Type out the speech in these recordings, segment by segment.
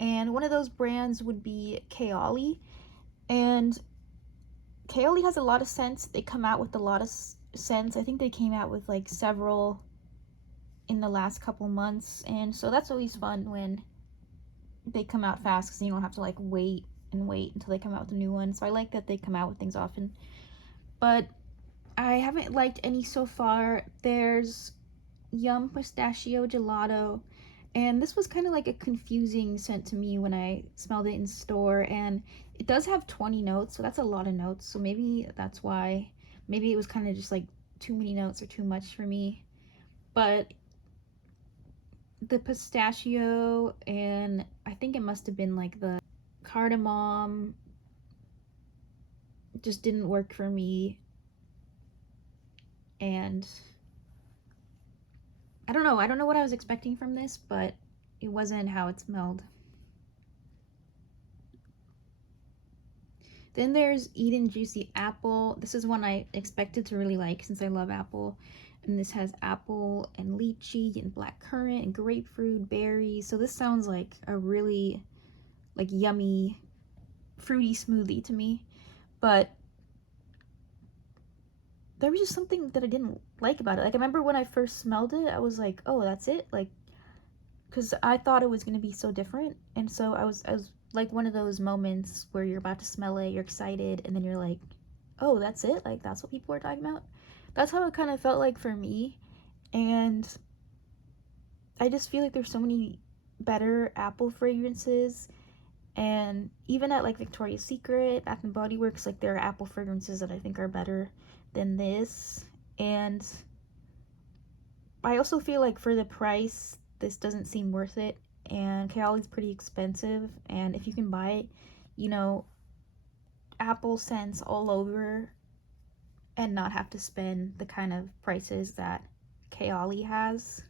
and one of those brands would be Kaoli. And Kaoli has a lot of scents. They come out with a lot of scents. I think they came out with like several in the last couple months, and so that's always fun when they come out fast because you don't have to like wait and wait until they come out with a new one. So I like that they come out with things often. But I haven't liked any so far. There's Yum Pistachio Gelato, and this was kind of like a confusing scent to me when I smelled it in store, and it does have 20 notes, so that's a lot of notes. So maybe that's why. Maybe it was kind of just like too many notes or too much for me. But the pistachio, and I think it must have been like the cardamom, just didn't work for me. And I don't know what I was expecting from this, but it wasn't how it smelled. Then there's Eden Juicy Apple. This is one I expected to really like since I love apple. And this has apple and lychee and black currant and grapefruit, berries. So this sounds like a really like yummy fruity smoothie to me. But there was just something that I didn't like about it. Like I remember when I first smelled it, I was like, "Oh, that's it?" Like cuz I thought it was going to be so different. And so I was like one of those moments where you're about to smell it, you're excited, and then you're like, "Oh, that's it? Like that's what people are talking about?" That's how it kind of felt like for me. And I just feel like there's so many better apple fragrances, and even at like Victoria's Secret, Bath and Body Works, like there are apple fragrances that I think are better than this. And I also feel like for the price, this doesn't seem worth it. And Kaoli's pretty expensive, and if you can buy, you know, apple scents all over and not have to spend the kind of prices that Kaoli has.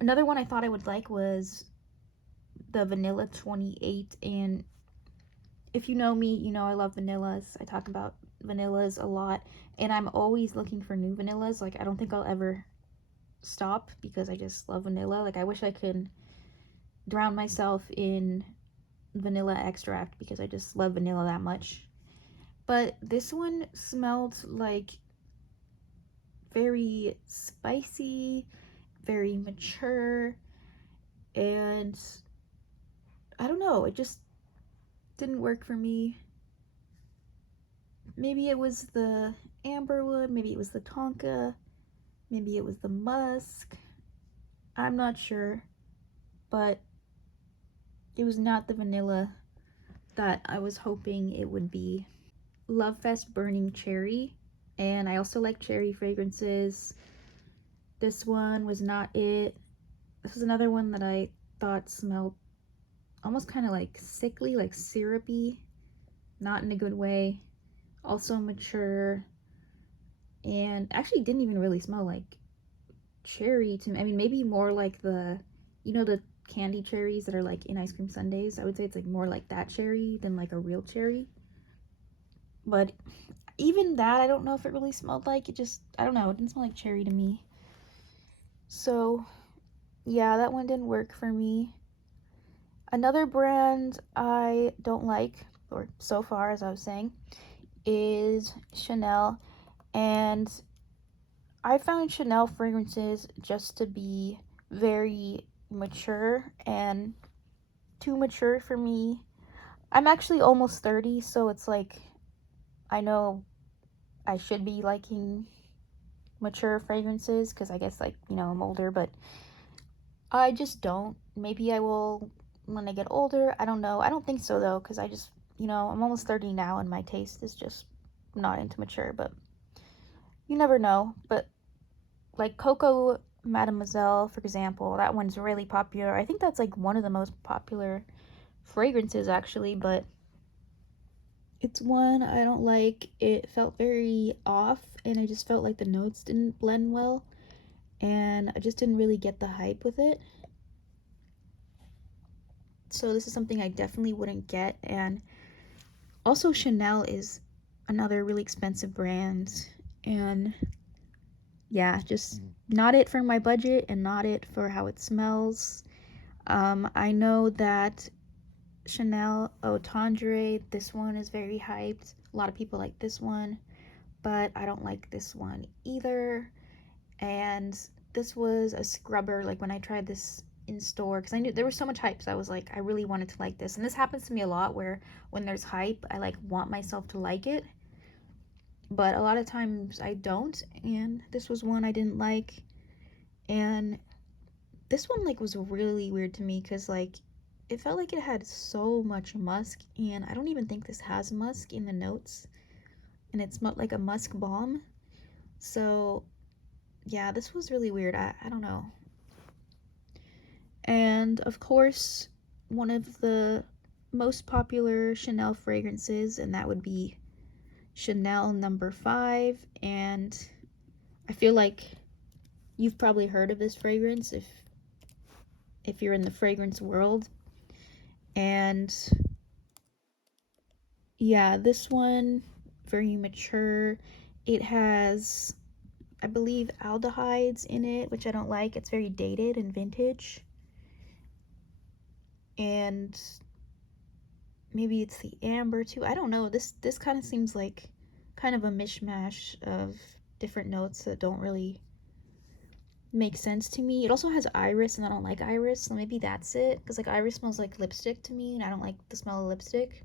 Another one I thought I would like was the Vanilla 28, and if you know me, you know I love vanillas. I talk about vanillas a lot, and I'm always looking for new vanillas. Like I don't think I'll ever stop because I just love vanilla. Like I wish I could drown myself in vanilla extract because I just love vanilla that much. But this one smelled like very spicy, very mature, and I don't know, it just didn't work for me. Maybe it was the amberwood, maybe it was the tonka, maybe it was the musk. I'm not sure, but it was not the vanilla that I was hoping it would be. Love Fest Burning Cherry, and I also like cherry fragrances. This one was not it. This was another one that I thought smelled almost kind of like sickly, like syrupy, not in a good way. Also mature, and actually didn't even really smell like cherry to me. I mean, maybe more like the, you know, the candy cherries that are like in ice cream sundaes. I would say it's like more like that cherry than like a real cherry. But even that, I don't know if it really smelled like. It just, I don't know, it didn't smell like cherry to me. So, yeah, that one didn't work for me. Another brand I don't like, or so far as I was saying, is Chanel. And I found Chanel fragrances just to be very mature and too mature for me. I'm actually almost 30, so it's like I know I should be liking mature fragrances because I guess, like, you know, I'm older, but I just don't. Maybe I will when I get older. I don't know. I don't think so though, because I just, you know, I'm almost 30 now and my taste is just not into mature, but you never know. But like Coco Mademoiselle, for example, that one's really popular. I think that's like one of the most popular fragrances actually, but it's one I don't like. It felt very off, and I just felt like the notes didn't blend well, and I just didn't really get the hype with it. So this is something I definitely wouldn't get. And also Chanel is another really expensive brand, and yeah, just not it for my budget and not it for how it smells. I know that Chanel Eau Tendre, this one is very hyped. A lot of people like this one, but I don't like this one either. And this was a scrubber, like when I tried this in store, because I knew there was so much hype, so I was like, I really wanted to like this. And this happens to me a lot, where when there's hype, I like want myself to like it, but a lot of times I don't. And this was one I didn't like. And this one like was really weird to me, because like it felt like it had so much musk, and I don't even think this has musk in the notes, and it smelled like a musk bomb. So yeah, this was really weird. I don't know. And of course, one of the most popular Chanel fragrances, and that would be Chanel number 5. And I feel like you've probably heard of this fragrance if you're in the fragrance world. And yeah, this one, very mature. It has, I believe, aldehydes in it, which I don't like. It's very dated and vintage. And maybe it's the amber too. I don't know. This kind of seems like kind of a mishmash of different notes that don't really make sense to me. It also has iris, and I don't like iris, so maybe that's it. Because like iris smells like lipstick to me, and I don't like the smell of lipstick.